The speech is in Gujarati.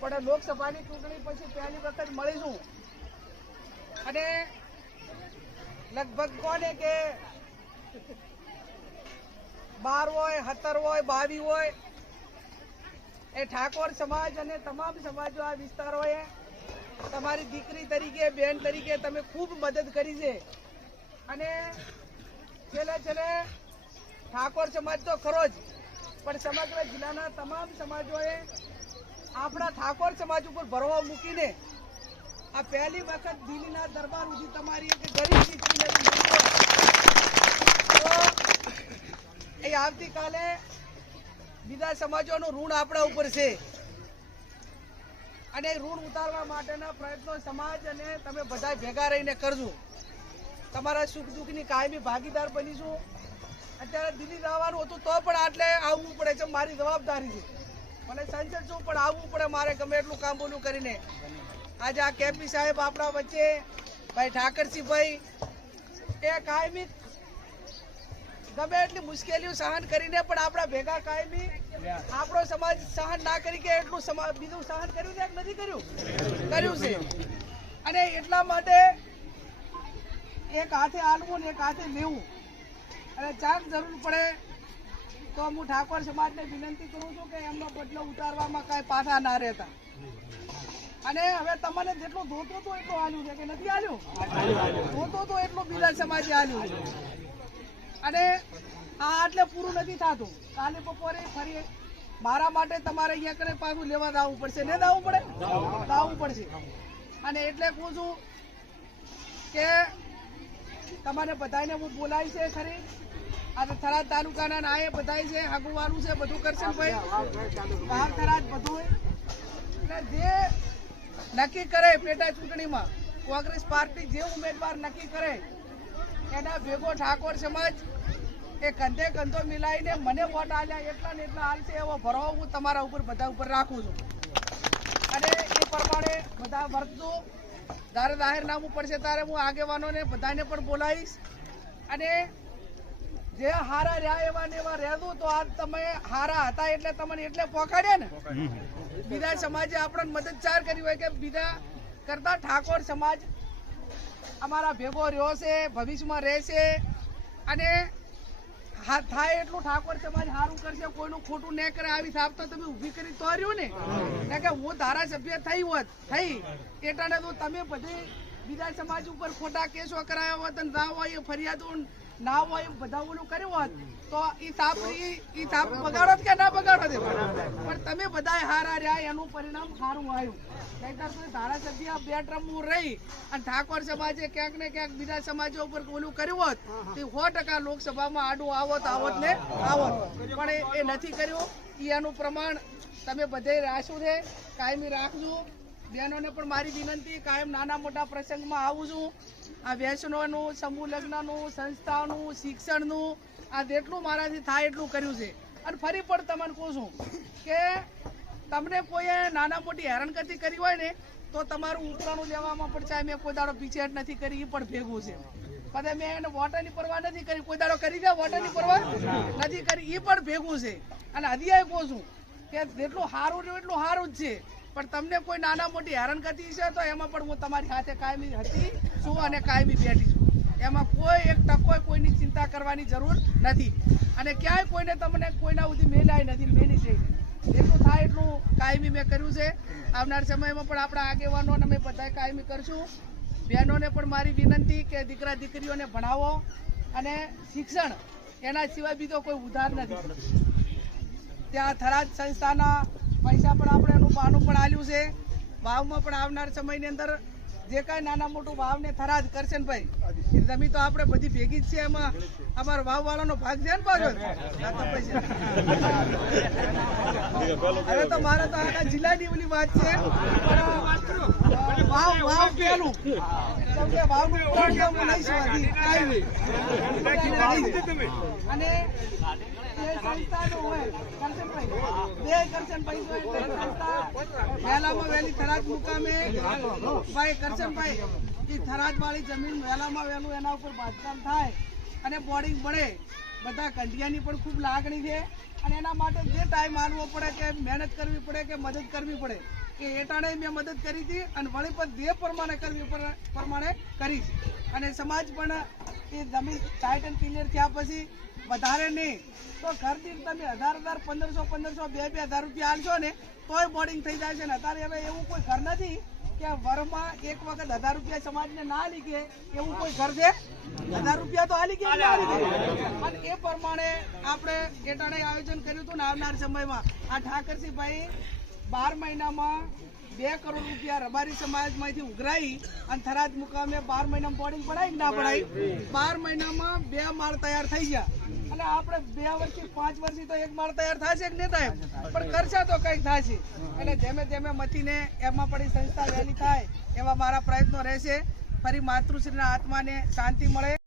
પણ લોકસભાની ચૂંટણી પછી પહેલી વખત મળીશું અને લગભગ કોને કે 12 હોય 17 હોય 22 હોય એ ઠાકોર સમાજ અને તમામ સમાજો આ વિસ્તારોએ તમારી દીકરી તરીકે બેન તરીકે તમે ખૂબ મદદ કરી છે અને છેલ્લે ઠાકોર સમાજ તો ખરો જ પણ સમગ્ર જિલ્લાના તમામ સમાજોએ આપણા ઠાકોર સમાજ ઉપર ભરવો મૂકીને આ પહેલી વખત દિલ્હીના દરબાર સુધી તમારી એક ગરીબ દીકરીને તો એ આવતીકાલે બીજા સમાજોનું ઋણ આપણા ઉપર છે અને ઋણ ઉતારવા માટેના પ્રયત્નો સમાજ અને તમે બધા ભેગા રહીને કરજો. તમારા સુખ દુઃખની કાયમી ભાગીદાર બનીશું. અત્યારે દિલ્હી જવાનું હતું તો પણ આટલે આવવું પડે છે, મારી જવાબદારી છે. મને સંસદ છું પણ આવવું પડે મારે ગમે એટલું કામ બોલું કરીને. આજે આ કેપી સાહેબ આપણા વચ્ચે ભાઈ ઠાકરસિંહભાઈ એ કાયમી ગમે એટલી મુશ્કેલીઓ સહન કરીને પણ આપણા ભેગા કાયમી આપણો સમાજ સહન ના કરી કે એટલું બીજું સહન કર્યું છે નથી કર્યું છે અને એટલા માટે એક હાથે આલવું ને એક હાથે લેવું અને ચાક જરૂર પડે તો હું ઠાકોર સમાજને વિનંતી કરું છું કે એમનો બદલો ઉતારવામાં કાંઈ પાછા ના રહેતા. અને હવે તમને જેટલું જોતું હતું એટલું આલ્યું છે કે નથી આલ્યું? જોતું હતું એટલું બીજા સમાજે આલ્યું છે અને આ એટલે પૂરું નથી થતું. કાલે બપોરે ફરી મારા માટે તમારે અહીંયા કરે પાછું લેવા દાવું પડશે ને દાવું પડશે અને એટલે કહું છું કે તમારે બધાને હું બોલાવી છે ખરી આજે થરાદ તાલુકાના નાયે બધાય છે આગુવાનું છે બધું કરશે ભાઈ બહાર થરાદ બધું એટલે જે નક્કી કરે પેટા ચૂંટણીમાં કોંગ્રેસ પાર્ટી જે ઉમેદવાર નક્કી કરે એના ભેગો ઠાકોર સમાજ એ કંધે કંધો મિલાઈને મને વોટ આલ્યા એટલા ને એટલા હાલશે એવો ભરવો હું તમારા ઉપર બધા ઉપર રાખું છું અને એ પ્રમાણે બધા વર્તજો. તારે જાહેરનામું પડશે તારે હું આગેવાનોને બધાને પણ બોલાવીશ અને જે હારા રહ્યા એવા ને એવા રહેતું તો આજ તમે હારા હતા એટલે તમને એટલે પહોંચાડ્યા ને. બીજા સમાજે આપણને મદદચાર કરી હોય કે બીજા કરતા ઠાકોર સમાજ અમારા ભેગો રહ્યો છે, ભવિષ્યમાં રહેશે અને થાય એટલું ઠાકોર સમાજ સારું કરશે, કોઈનું ખોટું ન કરે. આવી સાફ તો તમે ઊભી કરી તો રહ્યું ને કે હું ધારાસભ્ય થઈ એટલે તો તમે બધી બીજા સમાજ ઉપર ખોટા કેસો કરાયા હોત અને ના હોય ફરિયાદો ના હોય બધા ઓલું કર્યું હોત તો ઈ સાપ બગાડો કે ના બગાડો પણ તમે બધા હારા રહ્યા એનું પરિણામ સારું આવ્યું. નહીતર તો ધારાસભ્ય 2 ટર્મ રહી અને ઠાકોર સમાજે ક્યાંક ને ક્યાંક બીજા સમાજો ઉપર ઓલું કર્યું હોત તે 100% લોકસભામાં આડું આવત પણ એ નથી કર્યું. એનું પ્રમાણ તમે બધે રાખ્યું છે, કાયમી રાખજો. બહેનોને પણ મારી વિનંતી, કાયમ નાના મોટા પ્રસંગમાં આવું છું. આ વ્યસનોનું, સમૂહ લગ્નનું, સંસ્થાનું, શિક્ષણનું આ જેટલું મારાથી થાય એટલું કર્યું છે અને ફરી પણ તમને કહું છું કે તમને કોઈએ નાના મોટી હેરાનગતિ કરી હોય ને તો તમારું ઉપરાણું લેવામાં પણ ચાહે મેં કોઈ દાડો પીછેહટ નથી કરી, એ પણ ભેગું છે. પછી મેં એને વોટરની પરવા નથી કરી, કોઈ દાડો કરી દે વોટરની પરવા નથી કરી, એ પણ ભેગું છે. અને હજી કહું છું કે જેટલું સારું રહ્યું એટલું સારું જ છે પણ તમને કોઈ નાના મોટી હેરાનગતિ છે તો એમાં પણ હું તમારી સાથે કાયમી હતી છું અને કાયમી બેઠી છું. એમાં કોઈ એક ટકો કોઈની ચિંતા કરવાની જરૂર નથી અને ક્યાંય કોઈને તમને કોઈના સુધી મેલાય નથી, મેલી છે એટલું થાય એટલું કાયમી મેં કર્યું છે. આવનાર સમયમાં પણ આપણા આગેવાનો અમે બધા કાયમી કરશું. બહેનોને પણ મારી વિનંતી કે દીકરા દીકરીઓને ભણાવો અને શિક્ષણ એના સિવાય બીજો કોઈ ઉધાર નથી. ત્યાં થરાદ સંસ્થાના પૈસા પણ આપણે એનું બહાનું પણ આલ્યું છે. વાવમાં પણ આવનાર સમયની અંદર જે કાંઈ નાના મોટું વાવને થરાદ કરશે ને ભાઈ જમીન તો આપણે બધી ભેગી જ છે. એમાં અમારો વાવ વાળાનો ભાગ છે ને પાછળ. હવે તો મારે તો આખા જિલ્લાની ઓલી વાત છે વાવ પેલું વાવનું અને વહેલામાં વહેલી થરાદ મુકામે ભાઈ કરશનભાઈ એ થરાદ વાળી જમીન વહેલામાં વહેલું એના ઉપર બાંધકામ થાય અને બોર્ડિંગ બને બધા કંઢિયાની પણ ખૂબ લાગણી છે અને એના માટે જે ટાઈમ આલવો પડે કે મહેનત કરવી પડે કે મદદ કરવી પડે કે એટાણે મેં મદદ કરી હતી અને વળી પણ જે પ્રમાણે કરવી પ્રમાણે કરીશ અને સમાજ પણ એ જમીન ટાઈટ એન્ડ ક્લિયર થયા પછી વધારે નહીં તો ઘર દીઠ તમે 1000 1500 2,000 રૂપિયા આલશો ને તોય બોર્ડિંગ થઈ જાય છે ને અત્યારે હવે એવું કોઈ ઘર નથી કે વરમાં એક વખત 1000 રૂપિયા સમાજને ના આલી કે એવું કોઈ ઘર છે 1000 રૂપિયા તો આલી કે ના આલી અને એ પ્રમાણે આપણે એટાણે આયોજન કર્યું હતું ને આવનાર સમયમાં આ ઠાકરસિંહભાઈ 12 મહિનામાં 2 કરોડ રૂપિયા રબારી સમાજમાંથી ઉઘરાઈ અને થરાદ મુકામે 12 મહિનામાં બોર્ડિંગ પડાય કે ના પડાય 12 મહિનામાં 2 માળ તૈયાર થઈ ગયા અને આપણે 2 વર્ષથી 5 વર્ષથી તો એક માળ તૈયાર થશે કે નહીં થાય પણ કરશે તો કંઈક થશે એટલે જેમે જેમે મથીને એમાં પડી સંસ્થા વહેલી થાય એવા મારા પ્રયત્નો રહેશે ફરી માતૃશ્રીના આત્માને શાંતિ મળે